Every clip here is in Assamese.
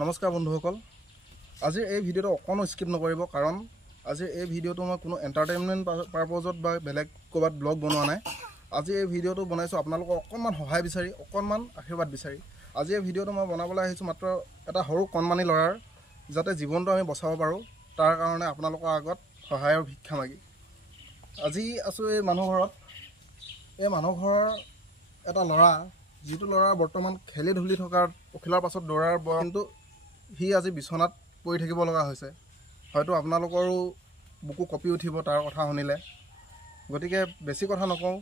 নমস্কাৰ বন্ধুসকল, আজিৰ এই ভিডিঅ'টো অকণো স্কিপ নকৰিব, কাৰণ আজিৰ এই ভিডিঅ'টো মই কোনো এণ্টাৰটেইনমেণ্ট পাৰপজত বা বেলেগ ক'ৰবাত ব্লগ বনোৱা নাই। আজি এই ভিডিঅ'টো বনাইছোঁ আপোনালোকৰ অকণমান সহায় বিচাৰি, অকণমান আশীৰ্বাদ বিচাৰি। আজি এই ভিডিঅ'টো মই বনাবলৈ আহিছোঁ মাত্ৰ এটা সৰু কণমানি ল'ৰাৰ যাতে জীৱনটো আমি বচাব পাৰোঁ, তাৰ কাৰণে আপোনালোকৰ আগত সহায়ৰ ভিক্ষা মাগি। আজি আছোঁ এই মানুহ ঘৰত। এই মানুহ ঘৰৰ এটা ল'ৰা, যিটো ল'ৰা বৰ্তমান খেলি ধূলি থকাৰ পখিলাৰ পাছত দৌৰাৰ বয়স, কিন্তু সি আজি বিচনাত পৰি থাকিব লগা হৈছে। হয়তো আপোনালোকৰো বুকু কঁপি উঠিব তাৰ কথা শুনিলে। গতিকে বেছি কথা নকওঁ,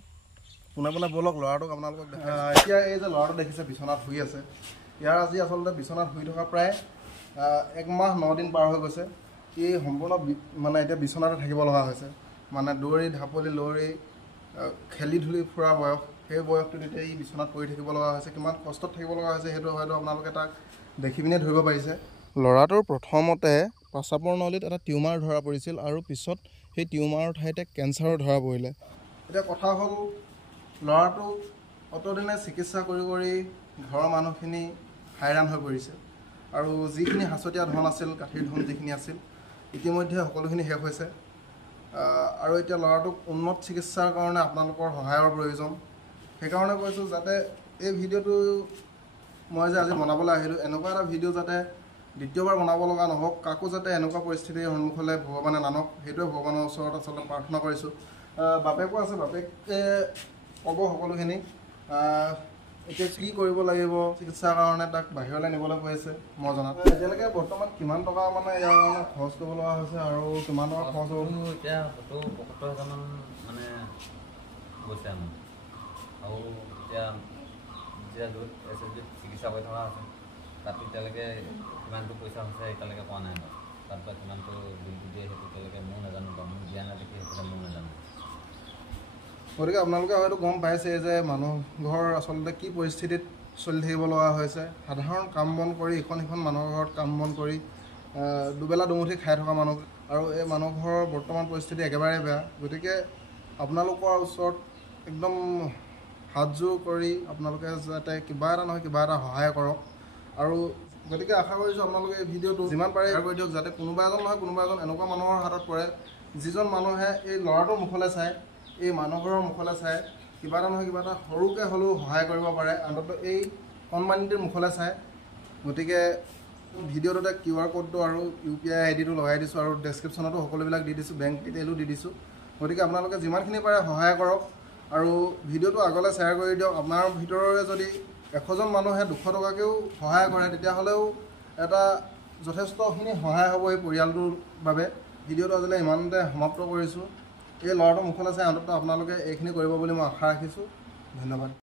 পোনে পোনে ব'লক ল'ৰাটোক আপোনালোকক দেখা। এতিয়া এই যে ল'ৰাটো দেখিছে বিচনাত শুই আছে, ইয়াৰ আজি আচলতে বিচনাত শুই থকা প্ৰায় 1 মাহ 9 দিন পাৰ হৈ গৈছে। সি সম্পূৰ্ণ এতিয়া বিচনাতে থাকিব লগা হৈছে। দৌৰি ঢাপলি লৰি খেলি ধূলি ফুৰা বয়স, সেই বয়সটোত এতিয়া ই বিচনাত পৰি থাকিব লগা হৈছে। কিমান কষ্টত থাকিব লগা হৈছে সেইটো হয়তো আপোনালোকে তাক দেখি পিনে ধৰিব পাৰিছে। ল'ৰাটোৰ প্ৰথমতে প্ৰস্ৰাৱৰ নলীত এটা টিউমাৰ ধৰা পৰিছিল আৰু পিছত সেই টিউমাৰৰ ঠাইতে কেঞ্চাৰো ধৰা পৰিলে। এতিয়া কথা হ'ল, ল'ৰাটোক অতদিনে চিকিৎসা কৰি কৰি ঘৰৰ মানুহখিনি হাইৰাণ হৈ পৰিছে, আৰু যিখিনি সাঁচতীয়া ধন আছিল, গাঁঠিৰ ধন যিখিনি আছিল, ইতিমধ্যে সকলোখিনি শেষ হৈছে। আৰু এতিয়া ল'ৰাটোক উন্নত চিকিৎসাৰ কাৰণে আপোনালোকৰ সহায়ৰ প্ৰয়োজন। সেইকাৰণে কৈছোঁ যাতে এই ভিডিঅ'টো মই যে আজি বনাবলৈ আহিলোঁ, এনেকুৱা এটা ভিডিঅ' যাতে দ্বিতীয়বাৰ বনাব লগা নহওক, কাকো যাতে এনেকুৱা পৰিস্থিতিৰ সন্মুখলৈ ভগৱানে নানক, সেইটোৱে ভগৱানৰ ওচৰত আচলতে প্ৰাৰ্থনা কৰিছোঁ। বাপেকো আছে, বাপেকে ক'ব সকলোখিনি। এতিয়া কি কৰিব লাগিব চিকিৎসাৰ কাৰণে তাক বাহিৰলৈ নিবলৈ কৈ আছে মই জনাত। এতিয়ালৈকে বৰ্তমান কিমান টকা ইয়াৰ কাৰণে খৰচ কৰিব লগা হৈছে আৰু কিমান টকা খৰচ হ'ব? এতিয়া 70-75,000 গৈছে আমাৰ। আৰু এতিয়া য'ত SSBত চিকিৎসা কৰি থকা আছে, তাত এতিয়ালৈকে কিমানটো পইচা হৈছে এতিয়ালৈকে পোৱা নাই। তাত বা কিমানটো বিলটো দিয়ে সেইটো এতিয়ালৈকে ময়ো নাজানো, বা মোক দিয়া নাই দেখি সেইফালে ময়ো নাজানো। গতিকে আপোনালোকে হয়তো গম পাইছে যে মানুহ ঘৰ আচলতে কি পৰিস্থিতিত চলি থাকিব লগা হৈছে। সাধাৰণ কাম বন কৰি ইখন সিখন মানুহৰ ঘৰত কাম বন কৰি দুবেলা দুমুঠি খাই থকা মানুহ, আৰু এই মানুহ ঘৰৰ বৰ্তমান পৰিস্থিতি একেবাৰে বেয়া। গতিকে আপোনালোকৰ ওচৰত একদম হাতযোৰ কৰি আপোনালোকে যাতে কিবা এটা নহয় কিবা এটা সহায় কৰক। আৰু গতিকে আশা কৰিছোঁ আপোনালোকে এই ভিডিঅ'টো যিমান পাৰে শ্বেয়াৰ কৰি দিয়ক, যাতে কোনোবা এজন নহয় কোনোবা এজন এনেকুৱা মানুহৰ হাতত পৰে, যিজন মানুহে এই ল'ৰাটোৰ মুখলৈ চাই, এই মানুহ ঘৰৰ মুখলৈ চাই কিবা এটা নহয় কিবা এটা সৰুকৈ হ'লেও সহায় কৰিব পাৰে, অন্ততঃ এই কণমানিটিৰ মুখলৈ চাই। গতিকে ভিডিঅ'টোতে QR ক'ডটো আৰু UPI ID টো লগাই দিছোঁ, আৰু ডেছক্ৰিপশ্যনতো সকলোবিলাক দি দিছোঁ, বেংক ডিটেইলো দি দিছোঁ। গতিকে আপোনালোকে যিমানখিনি পাৰে সহায় কৰক, আৰু ভিডিঅ'টো আগলৈ শ্বেয়াৰ কৰি দিয়ক। আপোনাৰ ভিতৰৰে যদি 100জন মানুহে 200 টকাকৈও সহায় কৰে, তেতিয়াহ'লেও এটা যথেষ্টখিনি সহায় হ'ব এই পৰিয়ালটোৰ বাবে। ভিডিঅ'টো আজিলৈ ইমানতে সমাপ্ত কৰিছোঁ। এই ল'ৰাটোৰ মুখলৈ চাই অন্ততঃ আপোনালোকে এইখিনি কৰিব বুলি মই আশা ৰাখিছোঁ। ধন্যবাদ।